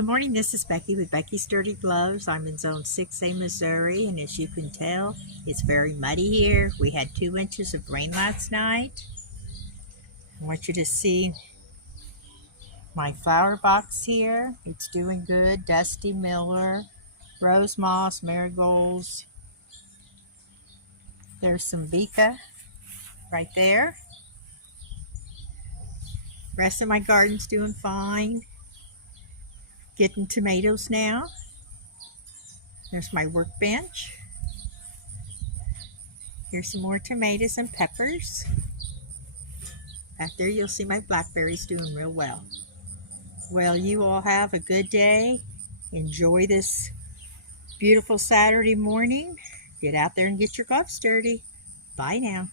Good morning, this is Becky with Becky's Dirty Gloves. I'm in Zone 6A, Missouri, and as you can tell, it's very muddy here. We had 2 inches of rain last night. I want you to see my flower box here. It's doing good. Dusty Miller, rose moss, marigolds. There's some Vika right there. Rest of my garden's doing fine. Getting tomatoes now. There's my workbench. Here's some more tomatoes and peppers. Back there you'll see my blackberries doing real well. Well, you all have a good day. Enjoy this beautiful Saturday morning. Get out there and get your gloves dirty. Bye now.